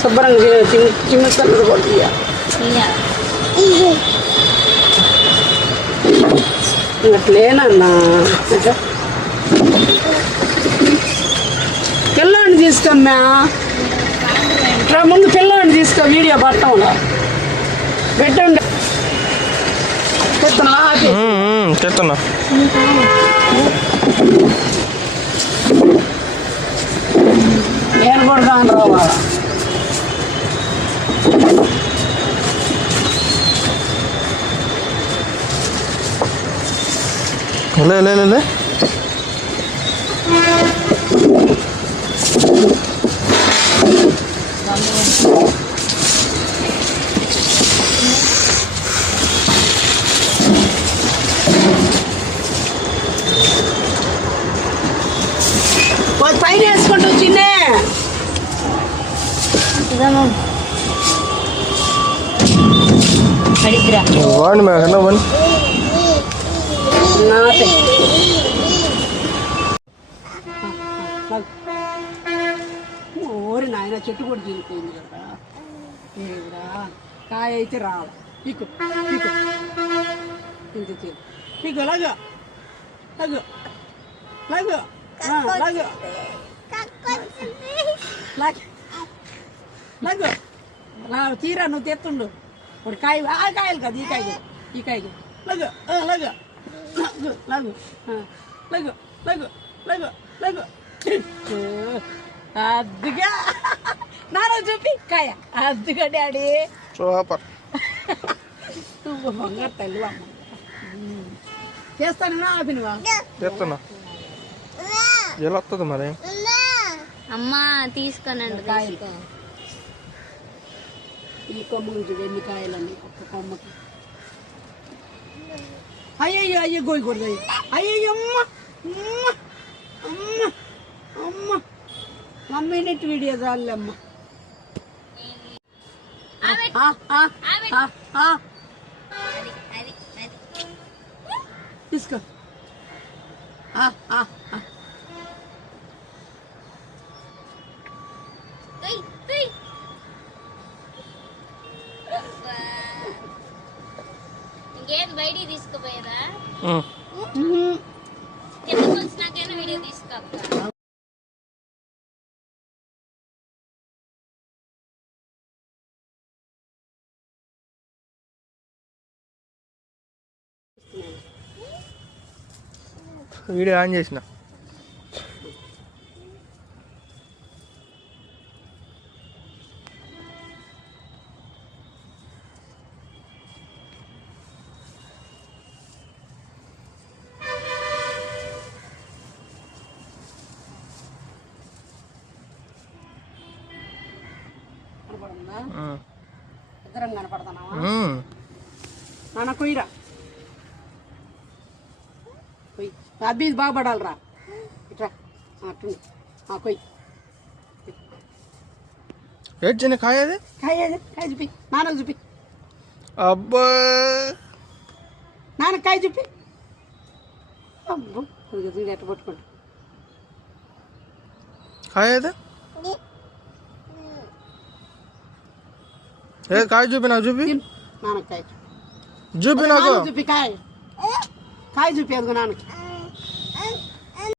శుభ్రంగా చిమ్మెత్తలు కొట్టియా అట్లేనన్నా పిల్లాడిని తీసుకోమ్మా ముందు పిల్లాడిని తీసుకో వీడియో పట్టంలో పెట్టండి చెప్తున్నా నేను కూడా కాని రావాలా లే పైన వేసుకుంటూ చిన్నే వాడిని మేకన్నా వాడిని ఓరి నాయన చెట్టు కూడా తిరిగిపోయింది కదా దేవుడా కాయ అయితే రావాలి పీకు పీకు తింటే పీకు లాగు లాగు లాగు లాగు లాగు లాగు తీరా నువ్వు తెత్తుండు ఇప్పుడు కాయ ఆ కాయలు కాదు ఈ కాయ లాగు లాగు లాగు లాగు లాగు లాగు లాగు అద్దుగా నాన్న చూపి కాయ అద్దుగా డాడీ సూపర్ నువ్వు బంగారు తల్లి అమ్మ చేస్తాను ఆపినవా చేస్తున్నా ఎలా వస్తుంది మరి అమ్మ తీసుకున్నాండి కాయలు ఈ కొమ్మ నుంచి ఎన్ని కాయలండి ఒక్క కొమ్మకి అయ్యయ్యో అయ్యో గోయకూడదు అయ్యయ్యో అమ్మ అమ్మ అమ్మ మమ్మీ నెట్ వీడియో చాలమ్మ తీసుకో ఇంకేం బయటికి తీసుకుపోయేదా కిందకు వచ్చినాకైనా వీడియో తీసుకో వీడియో ఆన్ చేసిన ఇద్దరం కనపడతానా నాన్న కొయ్యరా కొయ్యి అబ్బి బాగా పడాలరా ఇట్రా అట్టుండి కొయ్యి ఏడ్చిన కాయ అది కాయ చూపి నాన్నకు చూపి అబ్బా నాన్న కాయ చూపి అబ్బో ఎట్ట పట్టుకోండి కాయ అది ఏ కాయ చూపి నాకు చూపి నాన్నకు కాయ చూపి నాకు చూపి కాయ చూపి అదిగో నాన్నకి